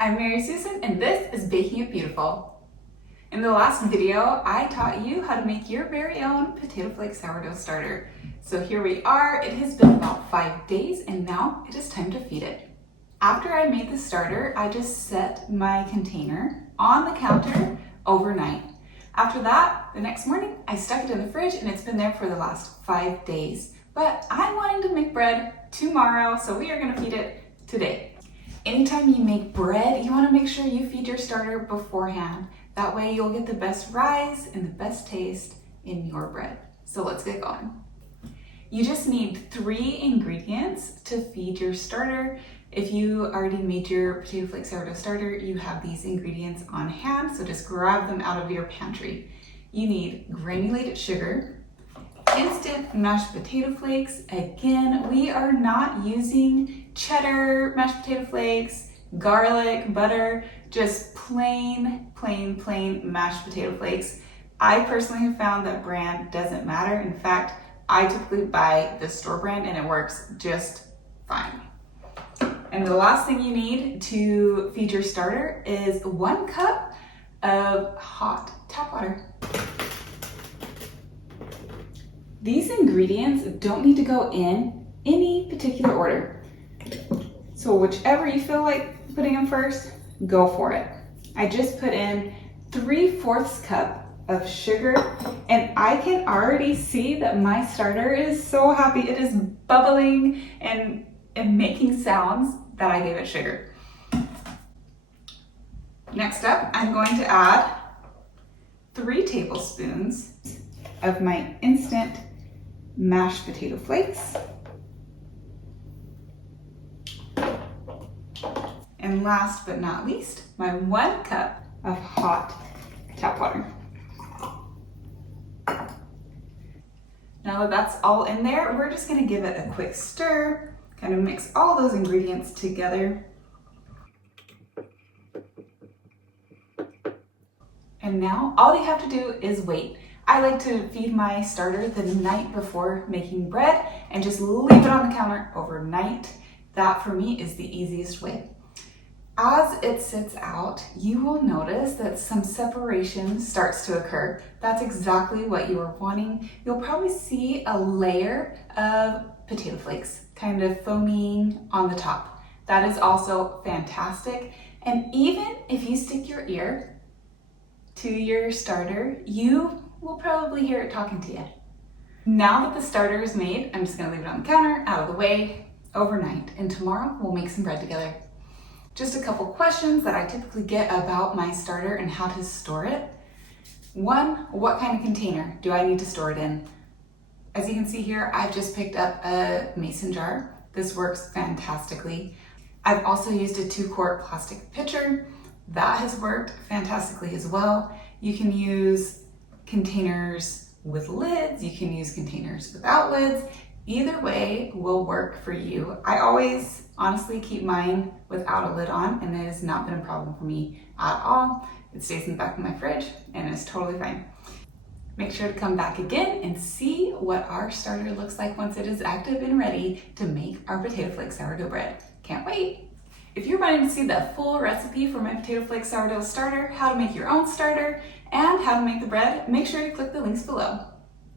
I'm Mary Susan and this is Baking It Beautiful. In the last video, I taught you how to make your very own Potato Flake Sourdough Starter. So here we are, it has been about 5 days and now it is time to feed it. After I made the starter, I just set my container on the counter overnight. After that, the next morning, I stuck it in the fridge and it's been there for the last 5 days. But I'm wanting to make bread tomorrow, so we are gonna feed it today. Anytime you make bread, you want to make sure you feed your starter beforehand. That way you'll get the best rise and the best taste in your bread. So let's get going. You just need 3 ingredients to feed your starter. If you already made your Potato Flake Sourdough Starter, you have these ingredients on hand, so just grab them out of your pantry. You need granulated sugar, instant mashed potato flakes. Again, we are not using cheddar mashed potato flakes, garlic, butter, just plain mashed potato flakes. I personally have found that brand doesn't matter. In fact, I typically buy the store brand and it works just fine. And the last thing you need to feed your starter is 1 cup of hot tap water. These ingredients don't need to go in any particular order. So whichever you feel like putting in first, go for it. I just put in 3/4 cup of sugar and I can already see that my starter is so happy. It is bubbling and making sounds that I gave it sugar. Next up, I'm going to add 3 tablespoons of my instant mashed potato flakes. And last but not least, my 1 cup of hot tap water. Now that that's all in there, we're just gonna give it a quick stir, kind of mix all those ingredients together. And now all you have to do is wait. I like to feed my starter the night before making bread and just leave it on the counter overnight. That for me is the easiest way. As it sits out, you will notice that some separation starts to occur. That's exactly what you were wanting. You'll probably see a layer of potato flakes kind of foaming on the top. That is also fantastic. And even if you stick your ear to your starter, you will probably hear it talking to you. Now that the starter is made, I'm just gonna leave it on the counter, out of the way, overnight. And tomorrow we'll make some bread together. Just a couple questions that I typically get about my starter and how to store it. 1, what kind of container do I need to store it in? As you can see here, I've just picked up a mason jar. This works fantastically. I've also used a 2-quart plastic pitcher. That has worked fantastically as well. You can use containers with lids, you can use containers without lids. Either way will work for you. I always honestly keep mine without a lid on and it has not been a problem for me at all. It stays in the back of my fridge and it's totally fine. Make sure to come back again and see what our starter looks like once it is active and ready to make our potato flake sourdough bread. Can't wait. If you're wanting to see the full recipe for my Potato Flake Sourdough Starter, how to make your own starter, and how to make the bread, make sure to click the links below.